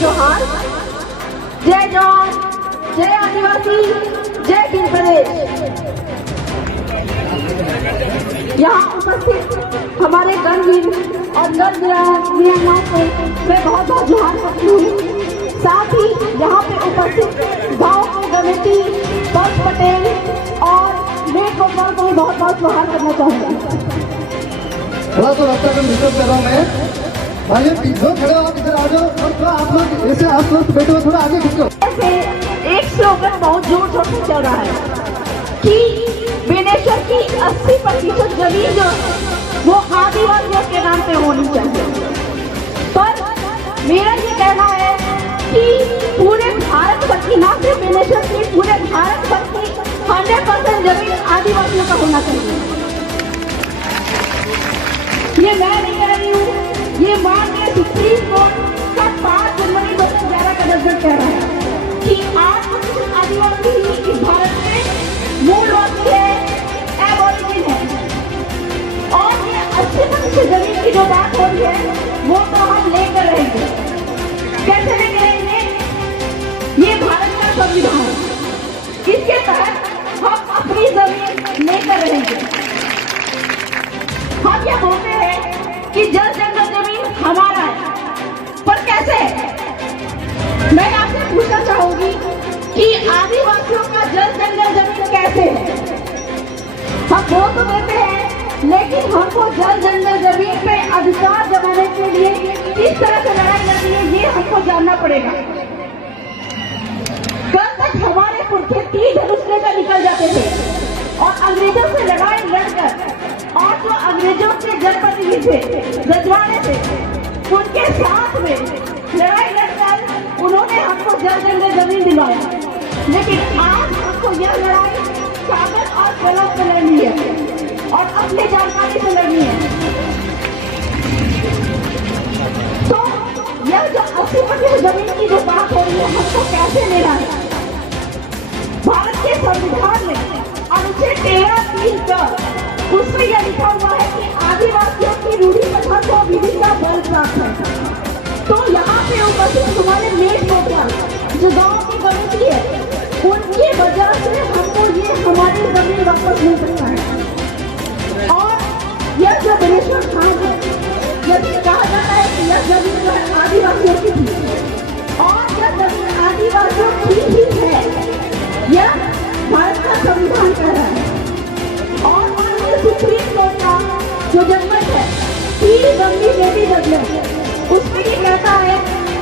जोहार। जय जवान, जय आदिवासी, जय हिंद प्रदेश। यहाँ उपस्थित हमारे गणवीर और गणवीराओं को मैं बहुत बहुत जोहार करती हूँ। साथ ही यहाँ पे उपस्थित गाँव के कमेटी बस पटेल और मेट गोपाल को भी बहुत बहुत जोहार करना चाहूँगी। थोड़ा सा रास्ता का डिस्टर्ब कर रहा हूँ मैं। भाई जो खड़े हो आप इधर आ जाओ और थोड़ा आप लोग ऐसे आप लोग बैठे हो, थोड़ा आगे खिंचो। ऐसे एक स्लोगन बहुत जोर शोर से चल रहा है कि बेनेश्वर की 80% जमीन जो वो आदिवासियों के नाम पे होनी चाहिए। पर मेरा ये कहना है कि पूरे भारत भर की, ना सिर्फ बेनेश्वर की, पूरे भारत भर की 100% जमीन आदिवासियों का होना चाहिए। ये मैं नहीं कह रही हूँ, ये माननीय सुप्रीम कोर्ट का 5 जनवरी 2011 का जजमेंट कह रहा है कि आज आदिवासी ही इस भारत में मूलवासी है, एबॉरिजिन है। और ये 80% जमीन की जो बात हो रही है वो तो हम लेकर रहेंगे। कैसे लेकर रहेंगे? ये भारत का संविधान, इसके तहत हम अपनी जमीन लेकर रहेंगे। हम ये बोलते हैं कि जल जंगल जमीन हमारा है, पर कैसे? मैं आपसे पूछना चाहूंगी कि आदिवासियों का जल जंगल जमीन कैसे है? हम बोल तो देते हैं, लेकिन हमको जल जंगल जमीन पे अधिकार जमाने के लिए किस तरह से लड़ाई लड़नी है ये हमको जानना पड़ेगा। कल तक हमारे पुरखे तीर धनुष लेकर निकल जाते थे और अंग्रेजों से लड़ाई लड़कर, और जो अंग्रेजों के जनप्रतिनिधि थे, रजवाड़े थे, उनके साथ में लड़ाई लड़कर उन्होंने हमको जल जंगल जमीन दिलवाया। लेकिन आज हमको यह लड़ाई कागज और कलम से लड़नी है और अपनी जानकारी से लड़नी है। तो यह जो 80% जमीन की जो बात हो रही है, हमको कैसे लेना है? भारत के संविधान में अनुच्छेद 13(3) उसमें यह लिखा हुआ है कि आदिवासियों की रूढ़ी कथन को विधि का बल प्राप्त है। तो यहाँ पे उपस्थित हमारे मेट गोपाल जो गाँव की कमेटी है, उनकी वजह से हमको ये हमारी जमीन वापस मिल सकता है। और यह जो बेनेश्वर खान है, यदि कहा जाता है कि यह जमीन जो है आदिवासियों की थी और यह जमीन आदिवासियों की ही है, यह भारत का संविधान कह रहा है। और सुप्रीम कोर्ट का जो जजमेंट है, 3 गंभीर लेडी जजमेंट, उसमें ये कहता है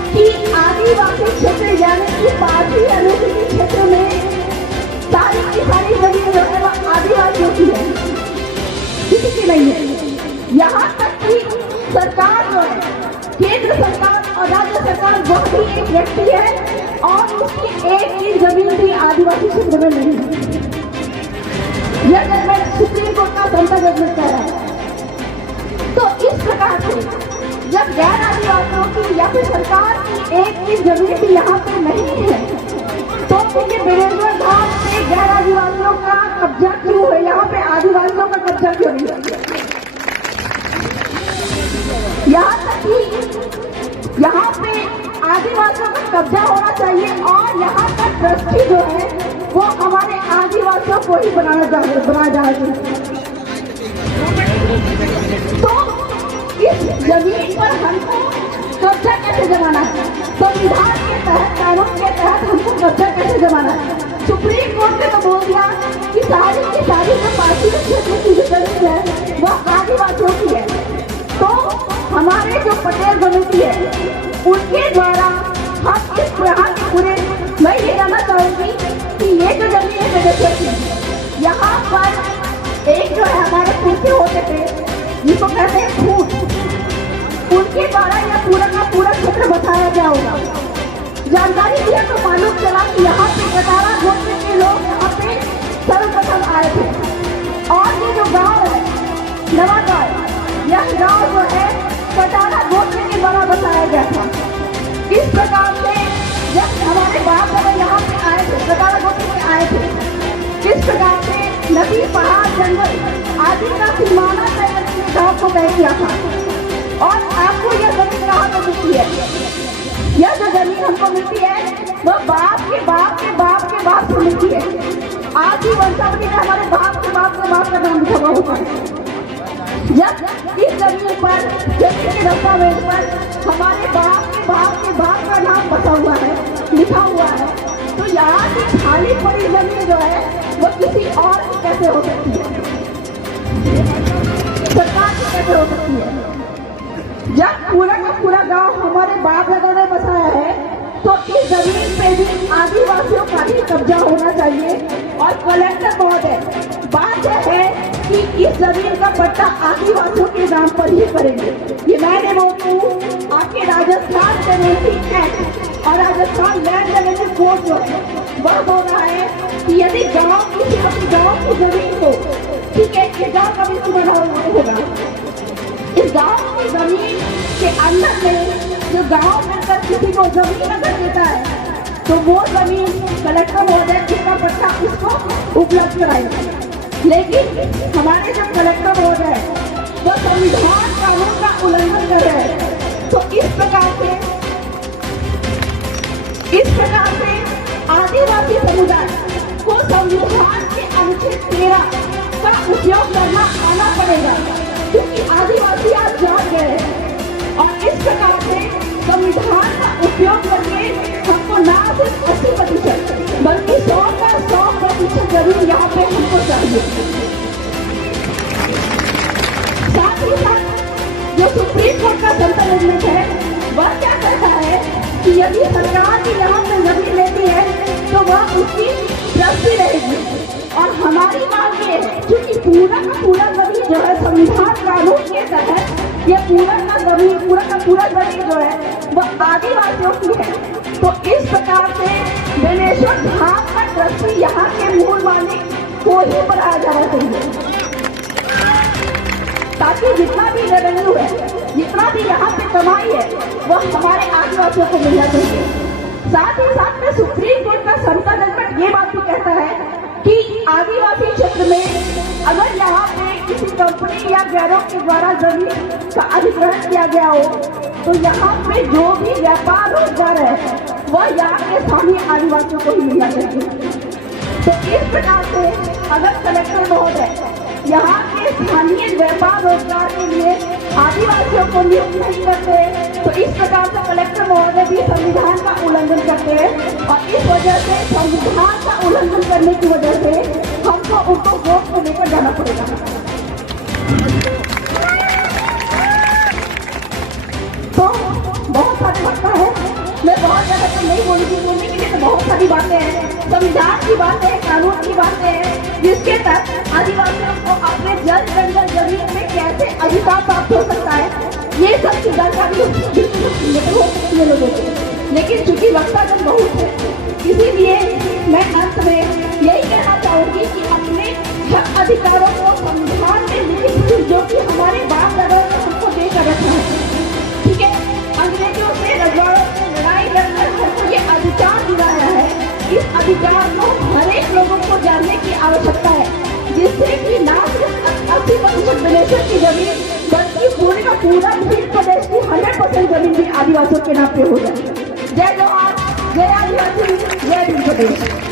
कि आदिवासी क्षेत्र यानी कि 5वीं अनुसूचित क्षेत्र में सारी की सारी जमीन जो है वह आदिवासियों की है, किसी की नहीं है। यहाँ तक कि सरकार जो है, केंद्र सरकार और राज्य सरकार, वह भी एक व्यक्ति है और उसकी एक की जमीन भी आदिवासी क्षेत्र में नहीं है। यह जजमेंट सुप्रीम कोर्ट का जनता जजमेंट कह रहा है। तो इस प्रकार से जब गैर आदिवासियों की या फिर सरकार की एक की जमीन भी यहाँ पे नहीं है, तो फिर ये बेनेश्वर धाम पे गैर आदिवासियों का कब्जा क्यों है? यहाँ पे आदिवासियों का कब्जा क्यों नहीं है? यहाँ तक कि यहाँ पे आदिवासियों का कब्जा होना चाहिए और यहाँ का ट्रस्टी जो है वो हमारे आदिवासियों को ही बनाया जाना चाहिए। तो इस जमीन पर हमको कब्जा कैसे जमाना है? संविधान के तहत, कानून के तहत हमको कब्जा कैसे जमाना है? सुप्रीम कोर्ट ने तो बोल दिया कि सारी की सारी जो 5वीं क्षेत्र की जो जमीन है वह आदिवासियों की है। तो हमारे जो पटेल कमेटी है, उनके द्वारा हम इस प्रकार पूरे, मैं ये जानना चाहूंगी कि ये जो जमीन है बेनेश्वर की, यहाँ पर एक जो है हमारे पुरखे होते थे जिसको कहते हैं खूट, उनके द्वारा यह पूरा का पूरा क्षेत्र बताया गया होगा। जानकारी दिया तो मालूम चला कि यहाँ पे 18 गोत्र के लोग यहाँ पे सर्वप्रथम आए थे। और ये जो गाँव है नवागांव, यह गाँव जो है 18 गोत्र के द्वारा बताया गया था। इस प्रकार से जब हमारे बाप दादा यहाँ पे आए थे, 18 गोत्र में आए थे, किस प्रकार से नदी, पहाड़, जंगल आदि का सीमाना तय करके गाँव को तय किया था। और आपको यह जमीन कहाँ पर मिलती है? यह जो जमीन हमको मिलती है वो बाप के बाप के बाप के बाप से मिलती है। आज भी वंशावली में हमारे बाप के बाप के बाप का नाम लिखा हुआ होता है। जब इस जमीन पर जमीन के दस्तावेज पर हमारे बाप के बाप के बाप का नाम बसा हुआ है, लिखा हुआ है, तो यहाँ की खाली पड़ी जमीन जो है वो किसी और की कैसे हो सकती है, सरकार की कैसे हो सकती है? जब पूरा का पूरा गांव हमारे बाप दादा ने बसाया है तो इस जमीन पे भी आदिवासियों का ही कब्जा होना चाहिए। और कलेक्टर महोदय, बात यह है कि इस जमीन का पट्टा आदिवासियों के नाम पर ही करेंगे। ये मैंने वो आपके राजस्थान रेवेन्यू एक्ट और राजस्थान लैंड रेवेन्यू कोड जो है वह बोल रहा है कि यदि गाँव किसी अपनी गाँव की जमीन को, ठीक है, ये गाँव का भी बना होगा, इस गाँव की जमीन के अंदर में जो गाँव मिलकर किसी को जमीन अगर देता है तो वो जमीन कलेक्टर महोदय का पट्टा उसको उपलब्ध कराएगा। लेकिन हमारे जो कलेक्टर महोदय वो संविधान कानून का उल्लंघन कर रहे हैं। तो इस प्रकार से आदिवासी समुदाय को संविधान के अनुच्छेद 13 का उपयोग करना आना पड़ेगा, क्योंकि आदिवासी आज जाग गए हैं। और इस प्रकार से संविधान का उपयोग करके हमको ना सिर्फ 80% बल्कि 100% जमीन यहाँ पे हमको चाहिए। साथ ही साथ जो सुप्रीम कोर्ट का सेंट्रल जजमेंट है वह क्या कहता है कि यदि सरकार की यहाँ पे जमीन लेती है तो वह उसकी ट्रस्टी रहेगी। और हमारी मांग ये है, क्योंकि पूरा का पूरा जमीन जो है संविधान कानून के तहत ये पूरा का पूरा जमीन जो है वह आदिवासियों की है। तो इस प्रकार से बेनेश्वर धाम का ट्रस्टी यहाँ के मूल मालिक को ही बनाया जाना चाहिए, ताकि जितना भी रेवेन्यू है, जितना भी यहाँ पे कमाई है वह हमारे आदिवासियों को मिलना चाहिए। साथ ही साथ में सुप्रीम कोर्ट का सेंट्रल जजमेंट ये बात भी कहता है कि आदिवासी क्षेत्र में अगर यहाँ पे किसी कंपनी या गैरों के द्वारा जमीन का अधिग्रहण किया गया हो तो यहाँ पे जो भी व्यापार रोजगार है वह यहाँ के स्थानीय आदिवासियों को ही मिलना चाहिए। तो इस प्रकार से अगर कलेक्टर महोदय यहाँ के स्थानीय व्यापार रोजगार के लिए आदिवासियों को नियुक्त नहीं करते तो इस प्रकार से कलेक्टर महोदय भी संविधान का उल्लंघन करते हैं। और इस वजह से संविधान का उल्लंघन करने की वजह से हमको उनको वोट को लेकर जाना पड़ेगा। तो बहुत सारी बातें हैं, मैं बहुत ज्यादा तो नहीं बोलूँगी, बोलने के लिए तो बहुत सारी बातें हैं, संविधान की बातें हैं, कानून की बातें हैं, जिसके तहत आदिवासियों को अपने जल जंगल जमीन में कैसे अधिकार प्राप्त हो सकता है ये सब की जानकारी हो सकती है लोगों को। लेकिन चूंकि वक्ता जन बहुत है, इसीलिए मैं अंत में यही कहना चाहूंगी कि अपने अधिकारों को संविधान में लिखित जो कि हमारे बाप दादा ने हमको देकर रखा है, ठीक है, अंग्रेजों से रजवाड़ों से लड़ाई लड़कर हमको ये अधिकार दिलाया है। इस अधिकार को हर एक लोगों को जानने की आवश्यकता है, जिससे कि ना सिर्फ 80% बेनेश्वर की जमीन बल्कि पूरे का पूरा उत्तर प्रदेश की 100% जमीन भी आदिवासियों के नाम पे हो जाए। जय जवान, जय आदिवासी, जय भीम प्रदेश।